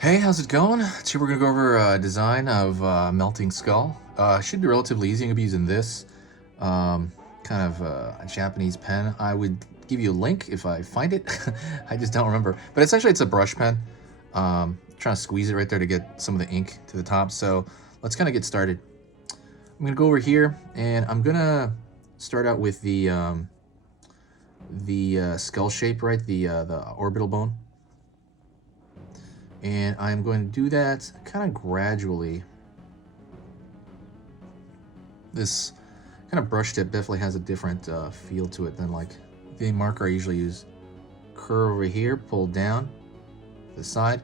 Hey, how's it going? Today we're gonna go over a design of melting skull. Should be relatively easy. I'm gonna be using this kind of a Japanese pen. I would give you a link if I find it. I just don't remember. But it's a brush pen. Trying to squeeze it right there to get some of the ink to the top. So let's kind of get started. I'm gonna go over here and I'm gonna start out with the skull shape, right? The orbital bone. And I'm going to do that kind of gradually. This kind of brush tip definitely has a different feel to it than like the marker I usually use. Curve over here, pull down the side.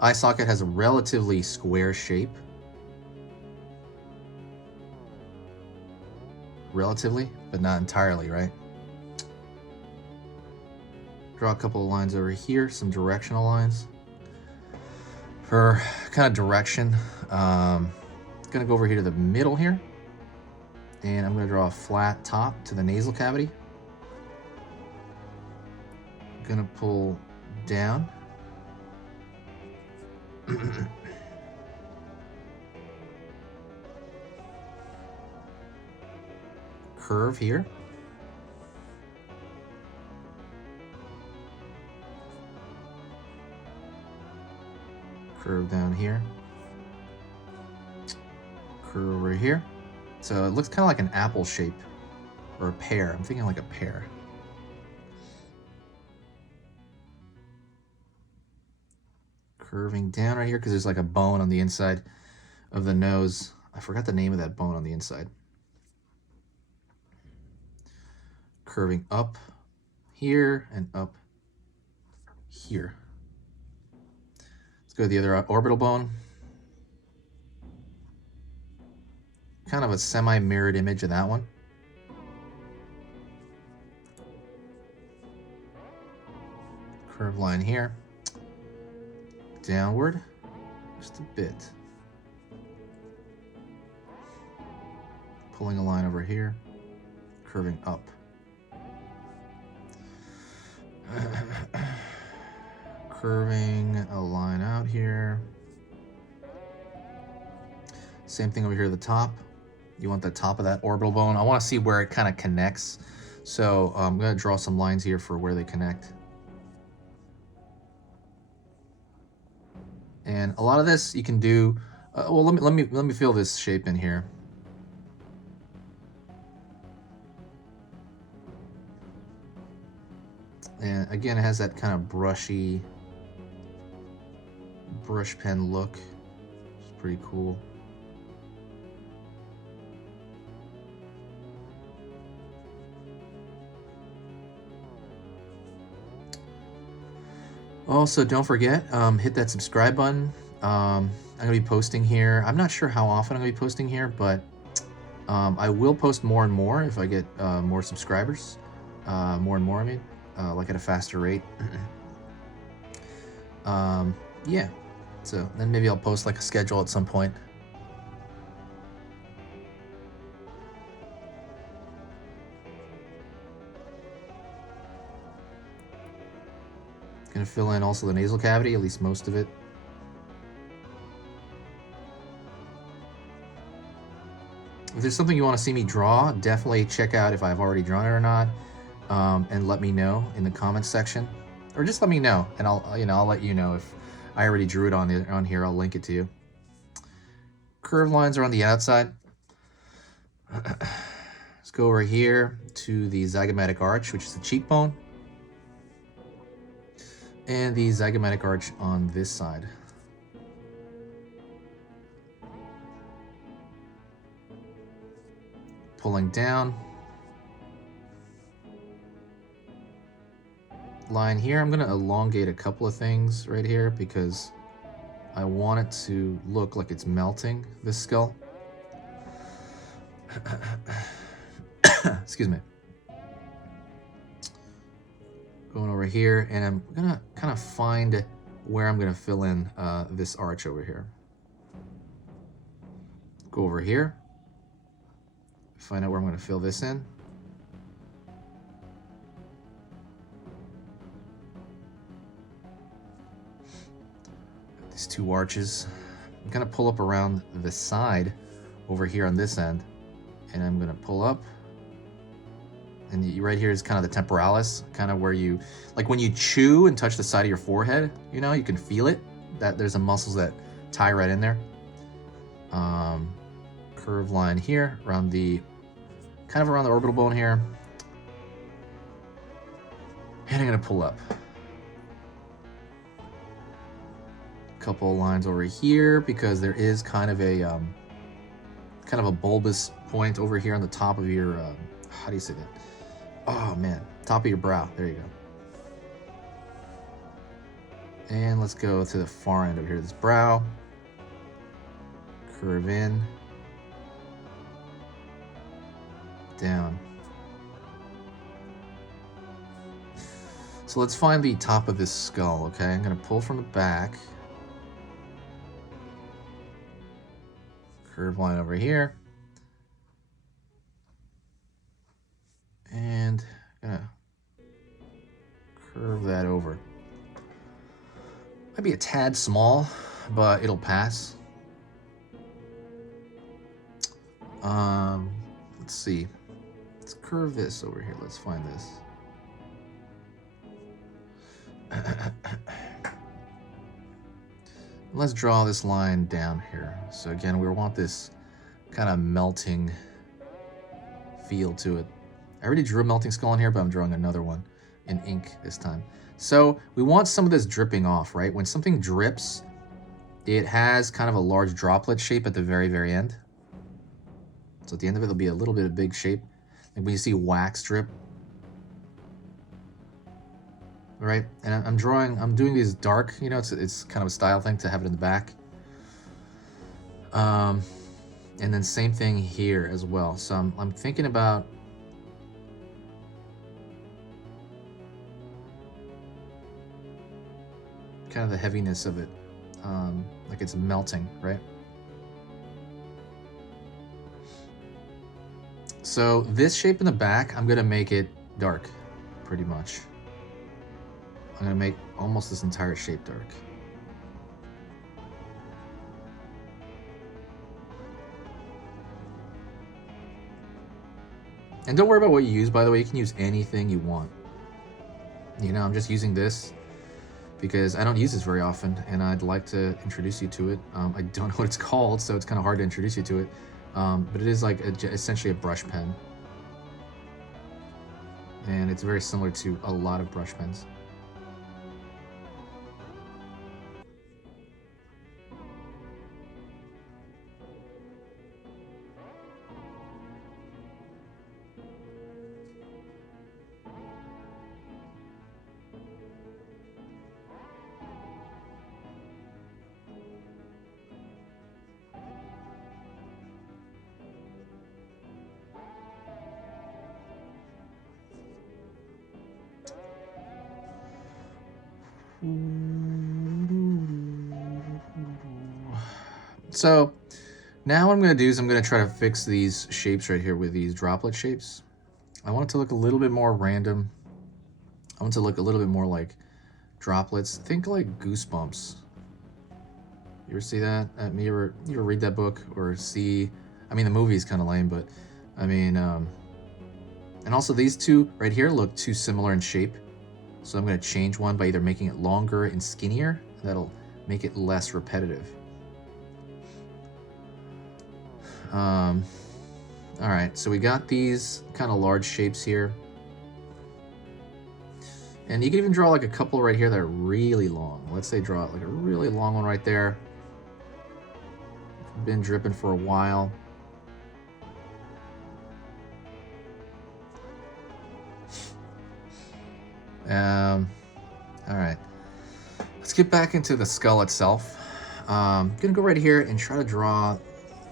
Eye socket has a relatively square shape. Relatively, but not entirely, right? Draw a couple of lines over here, some directional lines. For kind of direction, gonna go over here to the middle here. And I'm gonna draw a flat top to the nasal cavity. Gonna pull down. Curve here. Curve down here. Curve over here. So it looks kind of like an apple shape or a pear. I'm thinking like a pear. Curving down right here because there's like a bone on the inside of the nose. I forgot the name of that bone on the inside. Curving up here and up here. Let's go to the other orbital bone. Kind of a semi-mirrored image of that one. Curve line here. Downward, just a bit. Pulling a line over here. Curving up. Curving a line out here. Same thing over here at the top. You want the top of that orbital bone. I want to see where it kind of connects. So I'm going to draw some lines here for where they connect. And a lot of this you can do. Well, let me fill this shape in here. And again, it has that kind of brushy brush pen look. It's pretty cool. Also, don't forget, hit that subscribe button. I'm gonna be posting here. I'm not sure how often I'm gonna be posting here, but I will post more and more if I get more subscribers. More and more, I mean, like at a faster rate. Yeah, so then maybe I'll post like a schedule at some point. Gonna fill in also the nasal cavity, at least most of it. If there's something you want to see me draw, definitely check out if I've already drawn it or not, and let me know in the comments section, or just let me know, and I'll let you know if I already drew it on here. I'll link it to you. Curve lines are on the outside. Let's go over here to the zygomatic arch, which is the cheekbone, and the zygomatic arch on this side. Pulling down. Line here. I'm going to elongate a couple of things right here because I want it to look like it's melting this skull. Excuse me. Going over here, and I'm going to kind of find where I'm going to fill in this arch over here. Go over here. Find out where I'm going to fill this in. these two arches. I'm gonna pull up around the side over here on this end, and I'm gonna pull up. And right here is kind of the temporalis, kind of where you, like when you chew and touch the side of your forehead, you know, you can feel it. That there's some muscles that tie right in there. Curve line here around the, kind of around the orbital bone here. And I'm gonna pull up. A couple lines over here because there is kind of a bulbous point over here on the top of your, how do you say that? Oh man, top of your brow. There you go. And let's go to the far end over here. This brow. Curve in. Down. So let's find the top of this skull, okay? I'm gonna pull from the back. Curve line over here. And gonna curve that over. Might be a tad small, but it'll pass. Let's see. Let's curve this over here. Let's find this. Let's draw this line down here. So again, we want this kind of melting feel to it. I already drew a melting skull in here, but I'm drawing another one in ink this time. So we want some of this dripping off, right? When something drips, it has kind of a large droplet shape at the very, very end. So at the end of it, there'll be a little bit of big shape. Like when you see wax drip. Right? And I'm doing these dark, you know, it's kind of a style thing to have it in the back. And then same thing here as well. So I'm thinking about kind of the heaviness of it, like it's melting, right? So this shape in the back, I'm gonna make it dark, pretty much. I'm gonna make almost this entire shape dark. And don't worry about what you use, by the way. You can use anything you want. You know, I'm just using this because I don't use this very often, and I'd like to introduce you to it. I don't know what it's called, so it's kind of hard to introduce you to it. But it is like essentially a brush pen. And it's very similar to a lot of brush pens. So now what I'm going to do is I'm going to try to fix these shapes right here with these droplet shapes. I want it to look a little bit more random. I want it to look a little bit more like droplets. Think like Goosebumps. You ever see that? You ever read that book or see? I mean, the movie's kind of lame, but I mean, and also these two right here look too similar in shape. So I'm going to change one by either making it longer and skinnier. That'll make it less repetitive. All right, so we got these kind of large shapes here. And you can even draw like a couple right here that are really long. Let's say draw like a really long one right there. Been dripping for a while. All right, let's get back into the skull itself. I'm gonna go right here and try to draw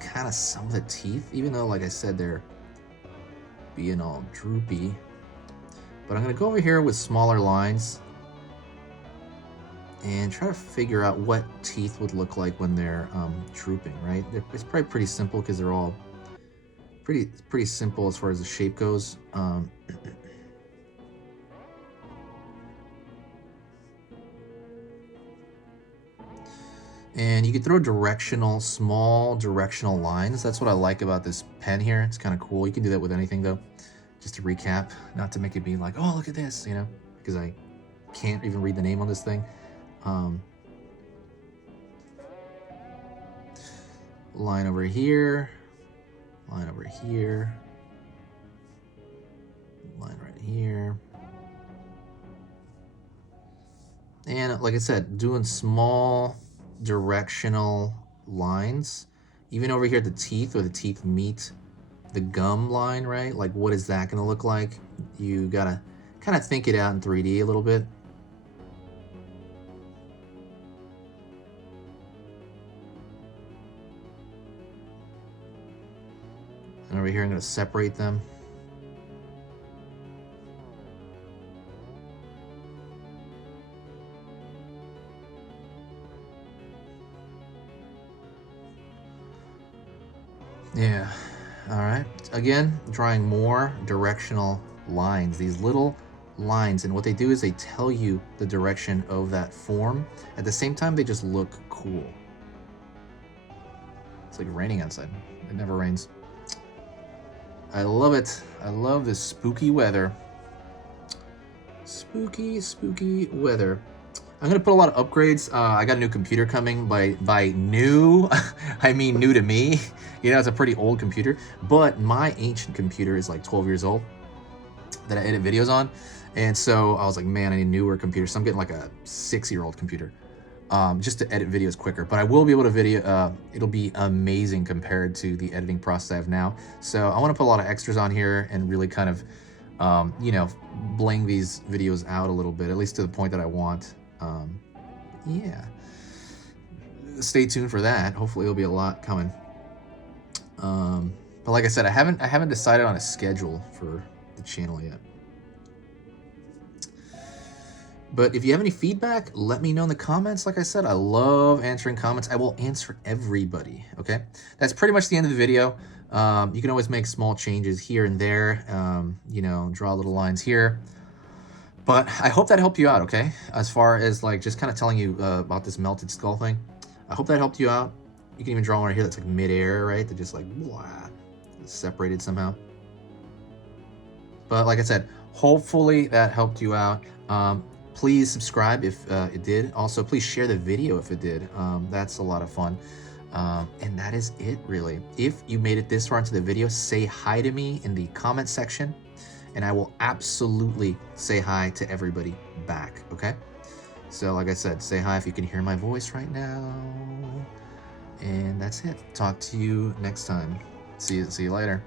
kind of some of the teeth, even though, like I said, they're being all droopy. But I'm gonna go over here with smaller lines and try to figure out what teeth would look like when they're drooping, right? It's probably pretty simple because they're all pretty simple as far as the shape goes. And you can throw directional, small directional lines. That's what I like about this pen here. It's kind of cool. You can do that with anything though. Just to recap, not to make it be like, oh, look at this, you know, because I can't even read the name on this thing. Line over here, line over here, line right here. And like I said, doing small directional lines, even over here at the teeth, where the teeth meet the gum line, right? Like, what is that gonna look like? You gotta kind of think it out in 3D a little bit. And over here, I'm gonna separate them. Yeah, all right. Again, drawing more directional lines, these little lines, and what they do is they tell you the direction of that form. At the same time, they just look cool. It's like raining outside. It never rains. I love it. I love this spooky weather. Spooky, spooky weather. I'm gonna put a lot of upgrades. I got a new computer coming. By new, I mean new to me. You know, it's a pretty old computer, but my ancient computer is like 12 years old that I edit videos on. And so I was like, man, I need a newer computer. So I'm getting like a 6-year-old computer just to edit videos quicker. But I will be able to video, it'll be amazing compared to the editing process I have now. So I wanna put a lot of extras on here and really kind of, you know, bling these videos out a little bit, at least to the point that I want. Yeah, stay tuned for that. Hopefully there'll be a lot coming. But like I said, I haven't decided on a schedule for the channel yet. But if you have any feedback, let me know in the comments. Like I said, I love answering comments. I will answer everybody, okay? That's pretty much the end of the video. You can always make small changes here and there, you know, draw little lines here. But I hope that helped you out, okay? As far as like just kind of telling you about this melted skull thing. I hope that helped you out. You can even draw one right here that's like mid-air, right? That just like, blah, separated somehow. But like I said, hopefully that helped you out. Please subscribe if it did. Also, please share the video if it did. That's a lot of fun. And that is it, really. If you made it this far into the video, say hi to me in the comment section, and I will absolutely say hi to everybody back, okay? So like I said, say hi if you can hear my voice right now. And that's it. Talk to you next time. See you later.